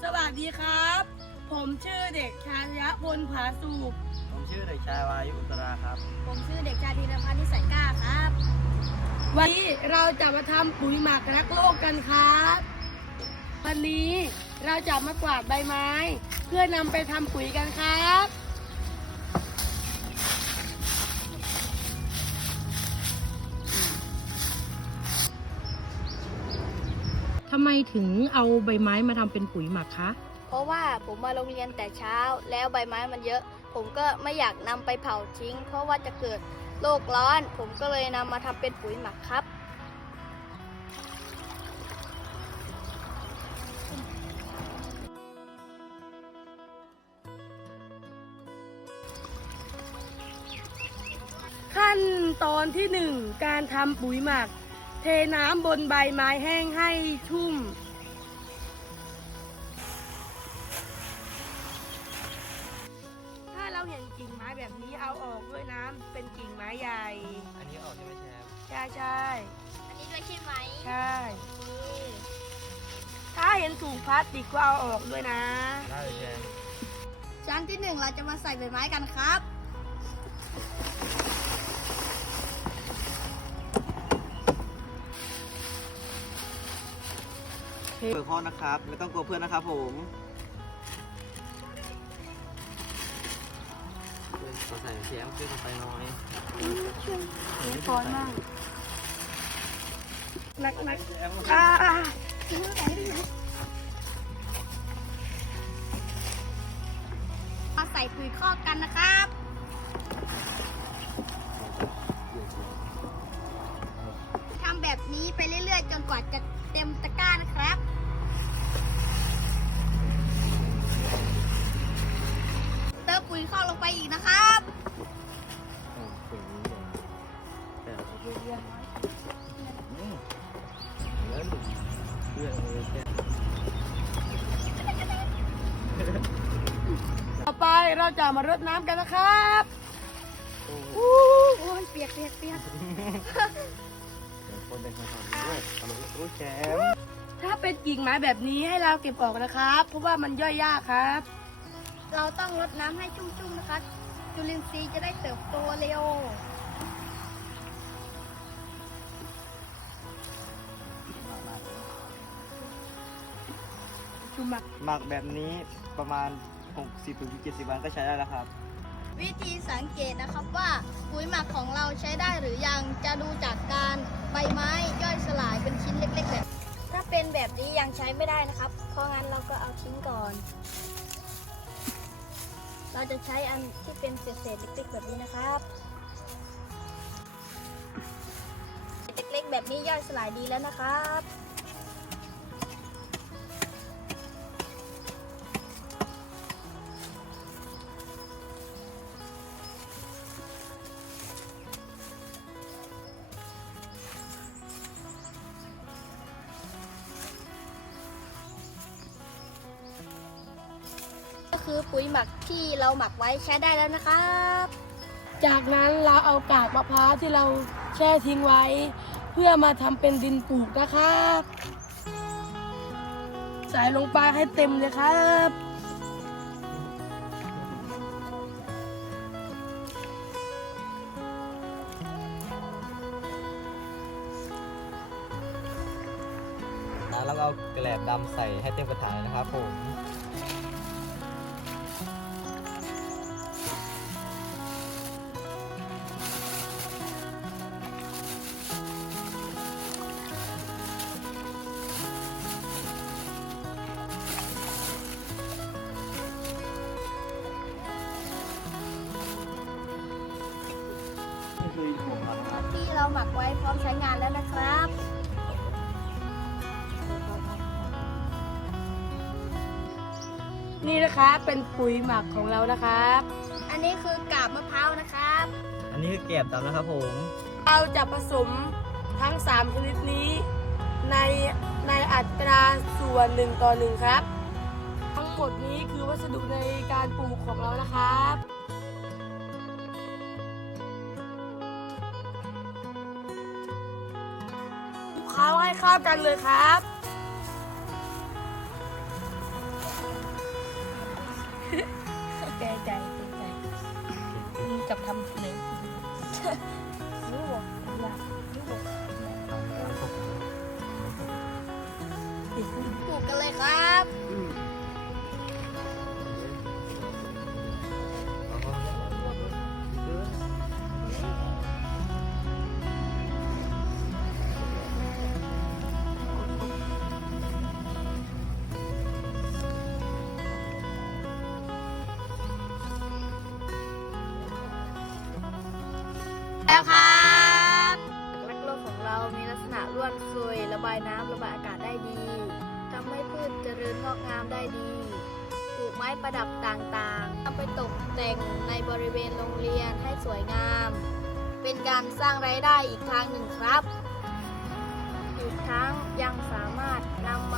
สวัสดีครับ ผมชื่อเด็กชายยะพลผาสุกผมชื่อเด็กชายวายุอุตราครับผมชื่อเด็กชายธีรพัฒน์นิสัยกล้าครับวันนี้เราจะมาทำปุ๋ยหมักรักโลกกันครับวันนี้เราจะมากวาดใบไม้เพื่อนำไปทำปุ๋ยกันครับทำไมถึงเอาใบไม้มาทำเป็นปุ๋ยหมักคะเพราะว่าผมมาโรงเรียนแต่เช้าแล้วใบไม้มันเยอะ ผมก็ไม่อยากนำไปเผาทิ้ง เพราะว่าจะเกิดโลกร้อน ผมก็เลยนำมาทำเป็นปุ๋ยหมักครับขั้นตอนที่ 1 การทำปุ๋ยหมักเทน้ำบนใบไม้แห้งให้ชุ่มถ้าเราเห็นกิ่งไม้แบบนี้เอาออกด้วยน้ำเป็นกิ่งไม้ใหญ่อันนี้ออกใช่ไหมแชมป์ใช่ใช่อันนี้ด้วยใช่ไหมใช่ถ้าเห็นถุงพลาสติกก็เอาออกด้วยนะได้เลยแชมป์ชั้นที่ 1เราจะมาใส่ใบไม้กันครับเปิดข้อนะครับไม่ต้องกลัวเพื่อนนะครับผมขอใส่แชมป์ช่วยกันไปน้อยพอมากนักแชมป์มาใส่ปุ๋ยคอกกันนะครับ ทำแบบนี้ไปเรื่อยๆจนกว่าจะเต็มตะกร้านะครับ เติมปุ๋ยคอกลงไปอีกนะครับต่อไปเราจะมารดน้ำกันนะครับโอ้ยเปียกคนเป็นคนทำด้วยทำด้วยแชมป์ถ้าเป็นกิ่งไม้แบบนี้ให้เราเก็บออกนะครับ เพราะว่ามันย่อยยากครับเราต้องรดน้ำให้ชุ่มๆนะครับ จุลินทรีย์จะได้เติบโตเร็วชุมหมักหมักแบบนี้ประมาณ 60-70 วันก็ใช้ได้แล้วครับวิธีสังเกตนะครับว่าปุ๋ยหมักของเราใช้ได้หรือยังจะดูจากการใบไม้ย่อยสลายเป็นชิ้นเล็กๆแบบถ้าเป็นแบบนี้ยังใช้ไม่ได้นะครับ เพราะงั้นเราก็เอาทิ้งก่อน เราจะใช้อันที่เป็นเศษๆเล็กๆแบบนี้นะครับเล็กๆแบบนี้ย่อยสลายดีแล้วนะครับ ก็คือปุ๋ยหมักที่เราหมักไว้ใช้ได้แล้วนะครับจากนั้นเราเอากากมะพร้าวที่เราแช่ทิ้งไว้ เพื่อมาทำเป็นดินปลูกนะครับ ใส่ลงไปให้เต็มเลยครับแล้วเอาแกลบดำใส่ให้เต็มกระถางเลยนะครับผมที่เราหมักไว้พร้อมใช้งานแล้วนะครับนี่นะครับเป็นปุ๋ยหมักของเรานะครับอันนี้คือกาบมะพร้าวนะครับอันนี้คือแกลบดำนะครับผมเราจะผสมทั้ง 3 ชนิดนี้ในอัตราส่วน 1:1 ครับ ทั้งหมดนี้คือวัสดุในการปลูกของเรานะครับคลุกเคล้าให้เข้ากันเลยครับกันเลยครับแล้วครับรักโลกของเรามีลักษณะร่วนซุยระบายน้ำระบายอากาศได้ดีทำให้พืชเจริญงอกงามได้ดีปลูกไม้ประดับต่างๆนำไปตกแต่งในบริเวณโรงเรียนให้สวยงาม เป็นการสร้างรายได้อีกทางหนึ่งครับ อีกทั้งยังสามารถนำ